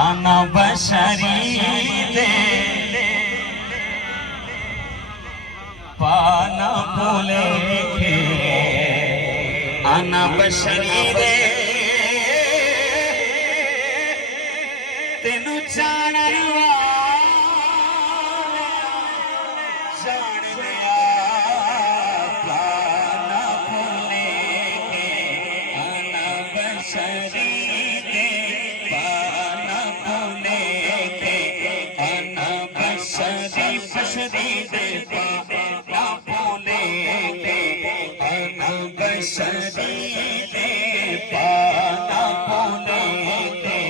انا بشری دے پانا بھولے کے انا بشری دے تینو جانن جان لیا پانا بھولے کے انا بشری دے پانا بھولے کے انا بشری بشری دے پانا بھولے کے انا بشری دے پانا بھولے کے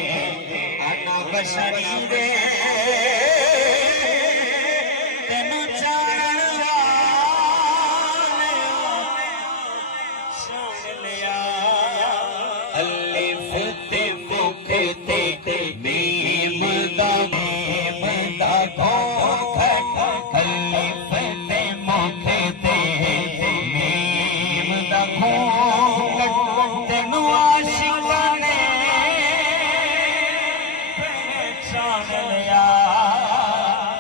انا بشری دے تینو جان لیا الف تے مکھ تے میم دا گھو گھٹ الف تے مکھ تے میم دا گھو گھٹ تینو عاشقاں نے پہچان لیا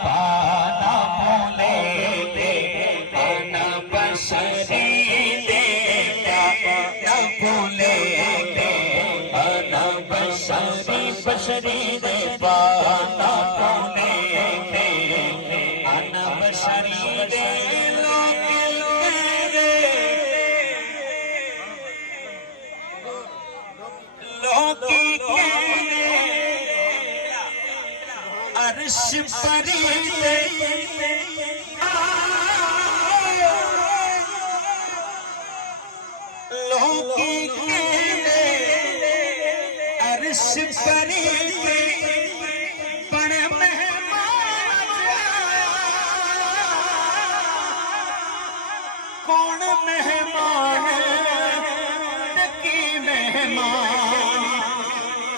پانا بھولے کے انا بشری دے پانا بھولے کے انا بشری بشری دے پانا بھولے کے انا بشری دے لوکی کہنے عرش پری دے لوکی کہنے عرش پری دے بڑے مہمان کون مہمان کی مہمان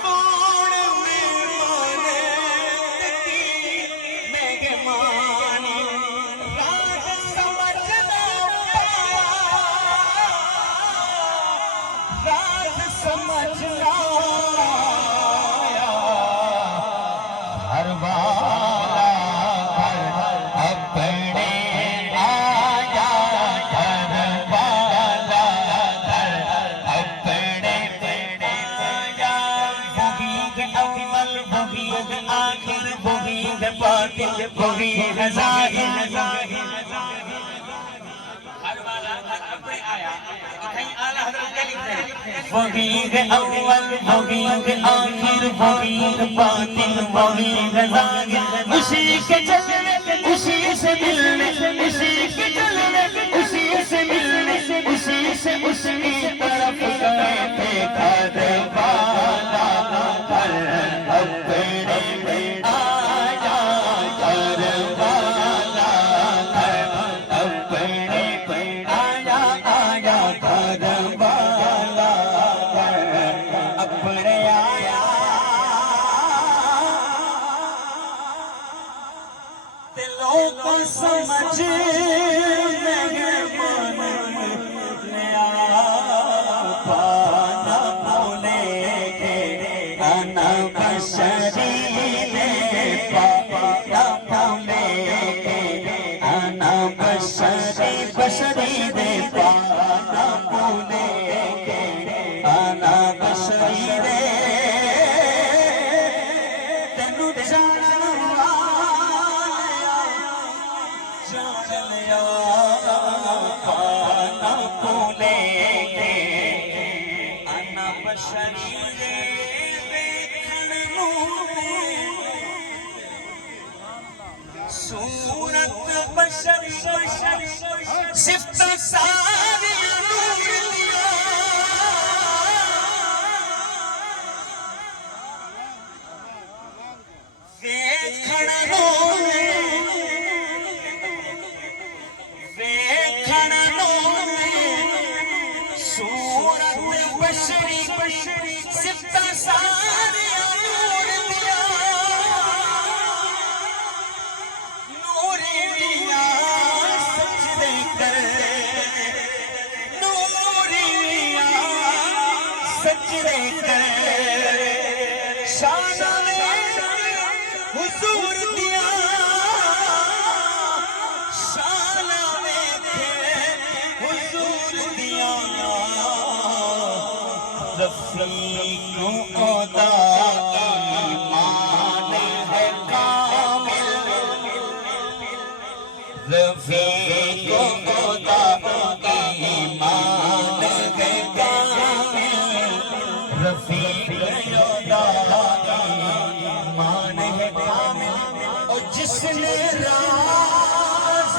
کون مہمان کی مہمان راز سمجھنا راز سمجھنا ہر والا اپنے آیا ہر والا اپنے آیا بغیض اول بغیض آخر بغیض باطن بغیض ظاہر بغیض اول بغیض آخر بغیض باطن بغیض ظاہر اسی کے چلنے اسی سے ملنے اسی کے چلنے اسی سے ملنے اسی سے اس کی طرف گئے تھے گھر والا گھر اپنے آیا گھر والا گھر اپنے آیا آیا گھر والا گھر اپنے آیا دلوں کو سمجھ مہمان لیا پانا بھولے کے انا بشری دے پانا بھولے کے انا بشری بشری دے پانا بھولے کے انا بشری دے تینو جان لیا پانا بھولے کے انا بشری دے دیکھن صورت بشری صفت ساری نور دیا دیکھن صورت بشری صفت ساری نور دیا نور دیا سچ دے کر نور دیا سچ دے کر شان رفیق خدا ایمان ہے کامل رفیق خدا ایمان ہے کامل رفیق خدا ایمان ہے کامل اور جس نے راز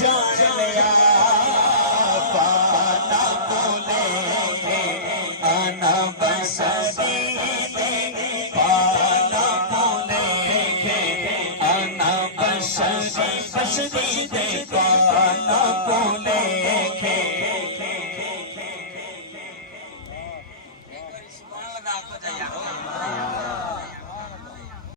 جان لیا پانا بولے آنا بسدی پانا بولے آنا بسدی پانا بولے سبحان اللہ